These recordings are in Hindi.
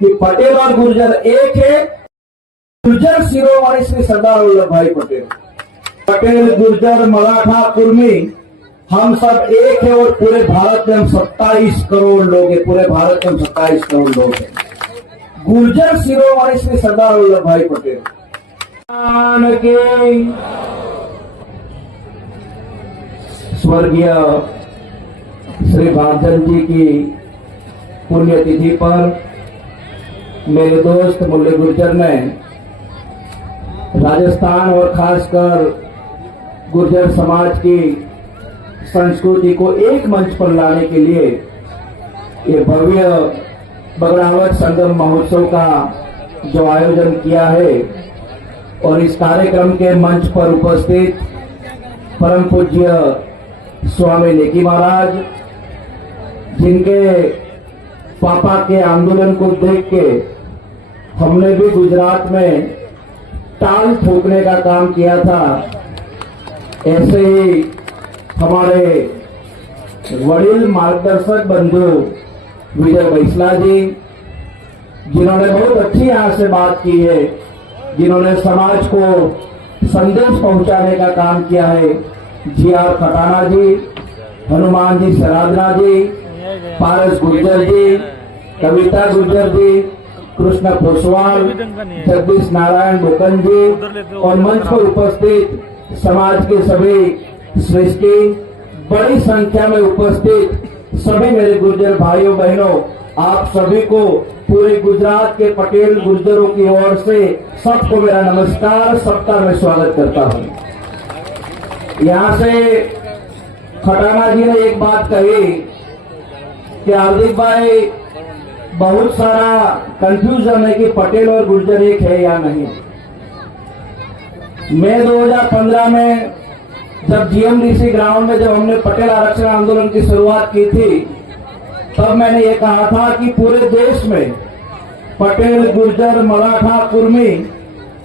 कि पटेल और गुर्जर एक है। गुर्जर शिरोमणि श्री सरदार वल्लभ भाई पटेल, पटेल गुर्जर मराठा कुर्मी हम सब एक है और पूरे भारत में हम 27 करोड़ लोग हैं। पूरे भारत में हम 27 करोड़ लोग हैं। गुर्जर शिरोमणि श्री सरदार वल्लभ भाई पटेल के स्वर्गीय श्री भागचंद जी की पुण्यतिथि पर मेरे दोस्त मुल्ले गुर्जर ने राजस्थान और खासकर गुर्जर समाज की संस्कृति को एक मंच पर लाने के लिए ये भव्य बगड़ावत संगम महोत्सव का जो आयोजन किया है और इस कार्यक्रम के मंच पर उपस्थित परम पूज्य स्वामी नेकी महाराज, जिनके पापा के आंदोलन को देख के हमने भी गुजरात में टाल ठोकने का काम किया था, ऐसे ही हमारे वडील मार्गदर्शक बंधु विजय बैसला जी, जिन्होंने बहुत अच्छी यहाँ से बात की है, जिन्होंने समाज को संदेश पहुंचाने का काम किया है, जी.आर. खटाना जी, हनुमान जी सराधना जी, पारस गुर्जर जी, कविता गुर्जर जी, कृष्ण पोसवाल, जगदीश नारायण मुकंद जी और मंच पर उपस्थित समाज के सभी श्रेष्ठी, बड़ी संख्या में उपस्थित सभी मेरे गुर्जर भाइयों बहनों, आप सभी को पूरे गुजरात के पटेल गुर्जरों की ओर से सबको मेरा नमस्कार, सबका मैं स्वागत करता हूं। यहाँ से खटाना जी ने एक बात कही कि हार्दिक भाई बहुत सारा कंफ्यूजन है कि पटेल और गुर्जर एक है या नहीं। मैं 2015 में जब जीएमडीसी ग्राउंड में जब हमने पटेल आरक्षण आंदोलन की शुरुआत की थी, तब मैंने ये कहा था कि पूरे देश में पटेल गुर्जर मराठा कुर्मी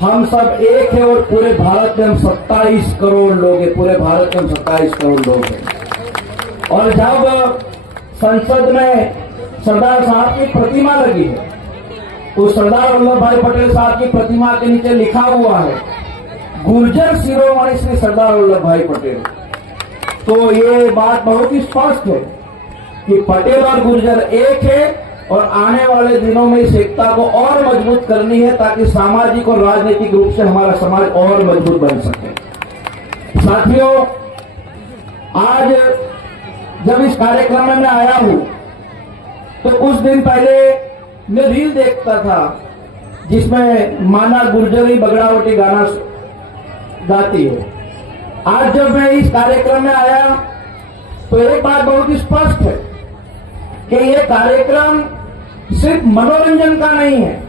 हम सब एक है और पूरे भारत में हम 27 करोड़ लोग हैं। पूरे भारत में हम 27 करोड़ लोग हैं। और जब संसद में सरदार साहब की प्रतिमा लगी है, उस सरदार वल्लभ भाई पटेल साहब की प्रतिमा के नीचे लिखा हुआ है गुर्जर शिरोमणि श्री सरदार वल्लभ भाई पटेल। तो ये बात बहुत ही स्पष्ट है कि पटेल और गुर्जर एक है और आने वाले दिनों में इस एकता को और मजबूत करनी है ताकि सामाजिक और राजनीतिक रूप से हमारा समाज और मजबूत बन सके। साथियों, आज जब इस कार्यक्रम में मैं आया हूं तो कुछ दिन पहले मैं रील देखता था जिसमें माना गुर्जरी बगड़ावटी गाना गाती है। आज जब मैं इस कार्यक्रम में आया तो एक बात बहुत ही स्पष्ट है कि ये कार्यक्रम सिर्फ मनोरंजन का नहीं है,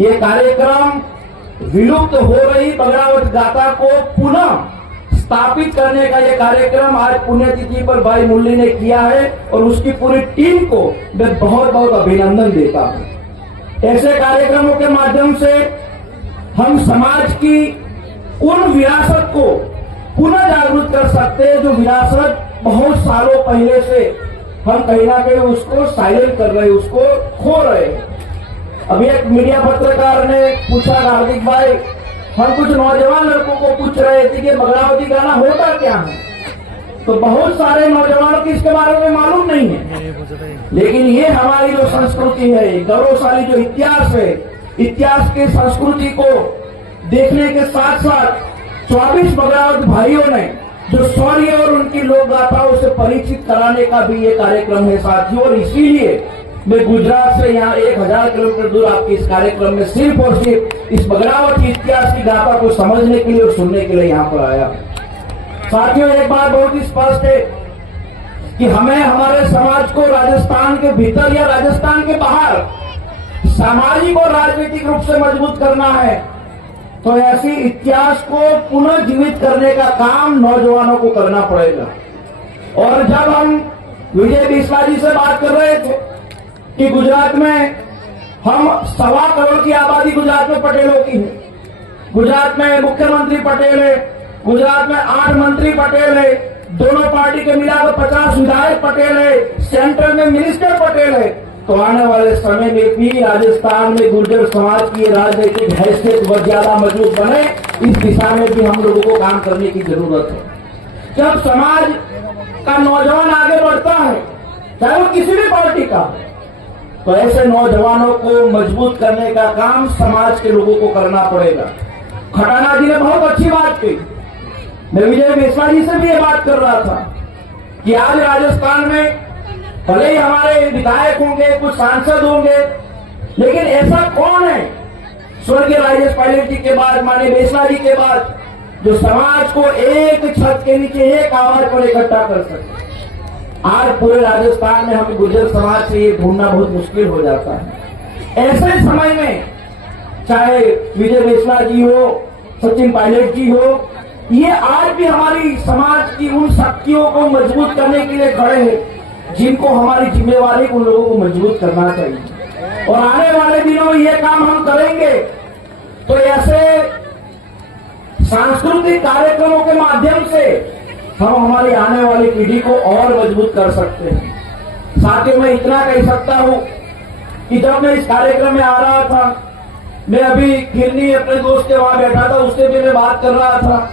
ये कार्यक्रम विलुप्त हो रही बगड़ावट गाथा को पुनः स्थापित करने का ये कार्यक्रम आज पुण्यतिथि पर भाई मुरली ने किया है और उसकी पूरी टीम को मैं बहुत बहुत अभिनंदन देता हूं। ऐसे कार्यक्रमों के माध्यम से हम समाज की उन विरासत को पुनः जागरूक कर सकते हैं जो विरासत बहुत सालों पहले से हम कहीं ना कहीं उसको साइलेंट कर रहे हैं, उसको खो रहे हैं। अभी एक मीडिया पत्रकार ने पूछा, हार्दिक भाई हम कुछ नौजवान लड़कों को पूछ रहे थे कि बगड़ावटी गाना होता क्या है, तो बहुत सारे नौजवानों को इसके बारे में मालूम नहीं है। लेकिन ये हमारी जो संस्कृति है, गौरवशाली जो इतिहास है, इतिहास की संस्कृति को देखने के साथ साथ 24 बगड़ावट भाइयों ने जो शौर्य और उनकी लोक गाथाओं से परिचित कराने का भी ये कार्यक्रम है साथियों। और इसीलिए मैं गुजरात से यहाँ 1000 किलोमीटर दूर आपके इस कार्यक्रम में सिर्फ और सिर्फ इस बगड़ावट की इतिहास की गाथा को समझने के लिए और सुनने के लिए यहाँ पर आया। साथियों, एक बात बहुत ही स्पष्ट है कि हमें हमारे समाज को राजस्थान के भीतर या राजस्थान के बाहर सामाजिक और राजनीतिक रूप से मजबूत करना है, तो ऐसी इतिहास को पुनः जीवित करने का काम नौजवानों को करना पड़ेगा। और जब हम विजय बैसला जी से बात कर रहे थे कि गुजरात में हम 1.25 करोड़ की आबादी गुजरात में पटेलों की है, गुजरात में मुख्यमंत्री पटेल है, गुजरात में 8 मंत्री पटेल है, दोनों पार्टी के मिलाकर 50 विधायक पटेल है, सेंटर में मिनिस्टर पटेल है। तो आने वाले समय में भी राजस्थान में गुर्जर समाज की राजनीतिक हैसियत बहुत ज्यादा मजबूत बने, इस दिशा में भी हम लोगों को काम करने की जरूरत है। जब समाज का नौजवान आगे बढ़ता है, चाहे वो किसी भी पार्टी का, तो ऐसे नौजवानों को मजबूत करने का काम समाज के लोगों को करना पड़ेगा। खटाना जी ने बहुत अच्छी बात की। मैं विजय मेसवा जी से भी ये बात कर रहा था कि आज राजस्थान में भले ही हमारे विधायक होंगे, कुछ सांसद होंगे, लेकिन ऐसा कौन है स्वर्गीय राजेश पायलट जी के बाद, माननीय मेसवा जी के बाद, जो समाज को एक छत के नीचे एक आवाज पर इकट्ठा कर सके। आज पूरे राजस्थान में हम गुर्जर समाज से ये ढूंढना बहुत मुश्किल हो जाता है। ऐसे समय में चाहे विजय मेसवा जी हो, सचिन पायलट जी हो, ये आज भी हमारी समाज की उन शक्तियों को मजबूत करने के लिए खड़े हैं जिनको हमारी जिम्मेवारी उन लोगों को मजबूत करना चाहिए। और आने वाले दिनों में ये काम हम करेंगे तो ऐसे सांस्कृतिक कार्यक्रमों के माध्यम से हम हमारी आने वाली पीढ़ी को और मजबूत कर सकते हैं। साथ ही मैं इतना कह सकता हूं कि जब मैं इस कार्यक्रम में आ रहा था, मैं अभी खिरनी अपने दोस्त के वहां बैठा था, उससे भी मैं बात कर रहा था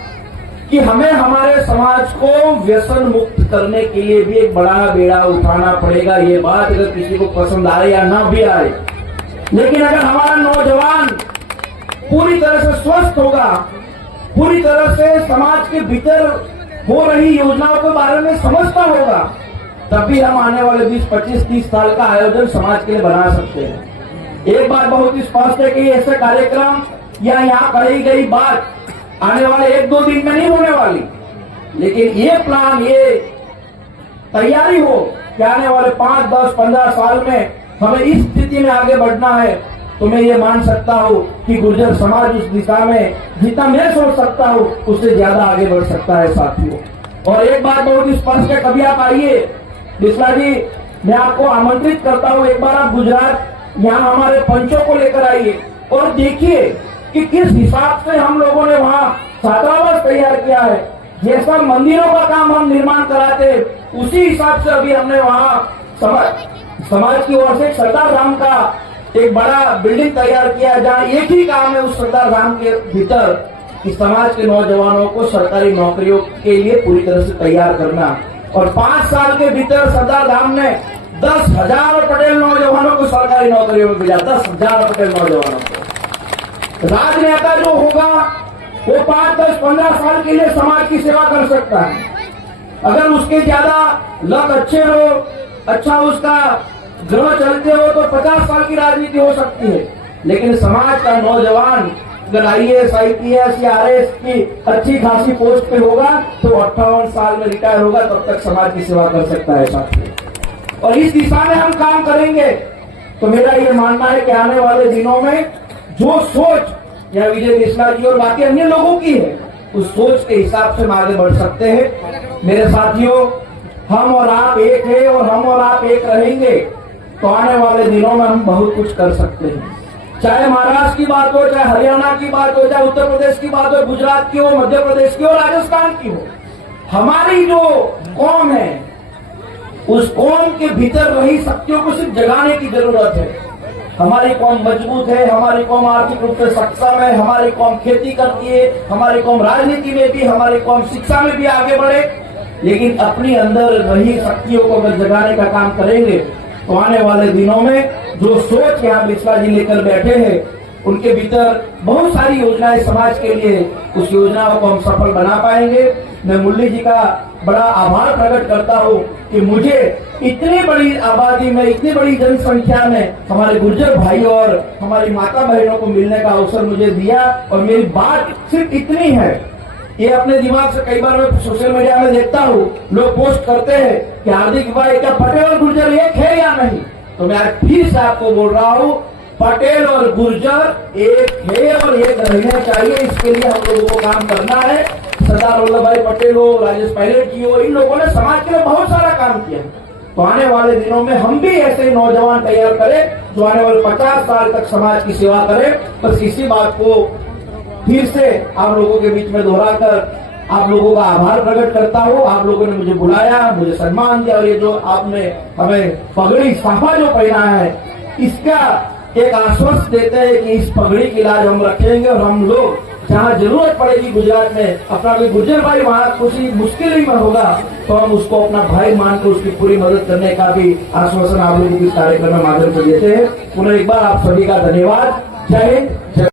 कि हमें हमारे समाज को व्यसन मुक्त करने के लिए भी एक बड़ा बेड़ा उठाना पड़ेगा। ये बात अगर किसी को पसंद आए या ना भी आए, लेकिन अगर हमारा नौजवान पूरी तरह से स्वस्थ होगा, पूरी तरह से समाज के भीतर हो रही योजनाओं के बारे में समझता होगा, तभी हम आने वाले 20, 25, 30 साल का आयोजन समाज के लिए बना सकते हैं। एक बात बहुत स्पष्ट है कि ऐसे कार्यक्रम या यहाँ कही गई बात आने वाले 1-2 दिन में नहीं होने वाली, लेकिन ये प्लान, ये तैयारी हो कि आने वाले 5, 10, 15 साल में हमें इस स्थिति में आगे बढ़ना है, तो मैं ये मान सकता हूँ कि गुर्जर समाज उस दिशा में जितना मैं सोच सकता हूँ उससे ज्यादा आगे बढ़ सकता है साथियों। और एक बात बहुत स्पष्ट है, कभी आप आइए बिस्ला जी, मैं आपको आमंत्रित करता हूँ, एक बार आप गुजरात यहाँ हमारे पंचों को लेकर आइए और देखिए कि किस हिसाब से हम लोगों ने वहाँ छात्रावास तैयार किया है। जैसा मंदिरों का काम हम निर्माण कराते, उसी हिसाब से अभी हमने वहाँ समाज की ओर से सरदार धाम का एक बड़ा बिल्डिंग तैयार किया है, जहाँ एक ही काम है उस सरदार धाम के भीतर कि समाज के नौजवानों को सरकारी नौकरियों के लिए पूरी तरह से तैयार करना। और 5 साल के भीतर सरदार धाम ने 10,000 पटेल नौजवानों को सरकारी नौकरियों में भेजा। 10,000 पटेल नौजवानों को। राजनेता जो होगा वो 5, 10, 15 साल के लिए समाज की सेवा कर सकता है। अगर उसके ज्यादा लक अच्छे हो, अच्छा उसका ग्रह चलते हो, तो 50 साल की राजनीति हो सकती है। लेकिन समाज का नौजवान अगर IAS, IPS या RS की अच्छी खासी पोस्ट पे होगा तो 58 साल में रिटायर होगा, तब तक समाज की सेवा कर सकता है साथियों। और इस दिशा में हम काम करेंगे तो मेरा ये मानना है कि आने वाले दिनों में जो सोच या विजय मेसवा जी और बाकी अन्य लोगों की है, उस सोच के हिसाब से हम आगे बढ़ सकते हैं। मेरे साथियों, हम और आप एक है और हम और आप एक रहेंगे तो आने वाले दिनों में हम बहुत कुछ कर सकते हैं। चाहे महाराष्ट्र की बात हो, चाहे हरियाणा की बात हो, चाहे उत्तर प्रदेश की बात हो, गुजरात की हो, मध्य प्रदेश की हो, राजस्थान की हो, हमारी जो कौम है उस कौम के भीतर रही शक्तियों को सिर्फ जगाने की जरूरत है। हमारी कौम मजबूत है, हमारी कौम आर्थिक रूप से सक्षम है, हमारी कौम खेती करती है, हमारी कौम राजनीति में भी, हमारी कौम शिक्षा में भी आगे बढ़े। लेकिन अपनी अंदर रही शक्तियों को अगर जगाने का काम करेंगे तो आने वाले दिनों में जो सोच यहाँ मेसवा जी लेकर बैठे हैं उनके भीतर बहुत सारी योजनाएं समाज के लिए, उस योजनाओं को हम सफल बना पाएंगे। मैं मुरली जी का बड़ा आभार प्रकट करता हूँ कि मुझे इतनी बड़ी आबादी में, इतनी बड़ी जनसंख्या में हमारे गुर्जर भाई और हमारी माता बहनों को मिलने का अवसर मुझे दिया। और मेरी बात सिर्फ इतनी है, ये अपने दिमाग से कई बार मैं सोशल मीडिया में देखता हूँ, लोग पोस्ट करते हैं कि हार्दिक भाई क्या पटेल और गुर्जर एक है या नहीं। तो मैं आज फिर से आपको बोल रहा हूँ, पटेल और गुर्जर एक है और एक रहना चाहिए। इसके लिए हम लोगों को काम करना है। सरदार वल्लभ भाई पटेल हो, राजेश पायलट जी हो, इन लोगों ने समाज के लिए बहुत सारा काम किया। तो आने वाले दिनों में हम भी ऐसे नौजवान तैयार करें जो आने वाले 50 साल तक समाज की सेवा करें। बस इसी बात को फिर से आप लोगों के बीच में दोहराकर आप लोगों का आभार प्रकट करता हूँ। आप लोगों ने मुझे बुलाया, मुझे सम्मान दिया, और ये जो आपने हमें पगड़ी साफा जो पहना है, इसका एक आश्वस्त देते हैं कि इस पगड़ी की इलाज हम रखेंगे, और हम लोग जहाँ जरूरत पड़ेगी गुजरात में, अपना कोई गुर्जर भाई वहां कुछ मुश्किल ही में होगा तो हम उसको अपना भाई मानकर उसकी पूरी मदद करने का भी आश्वासन आप लोगों के कार्यक्रम के माध्यम से देते हैं। पुनः एक बार आप सभी का धन्यवाद। जय हिंद।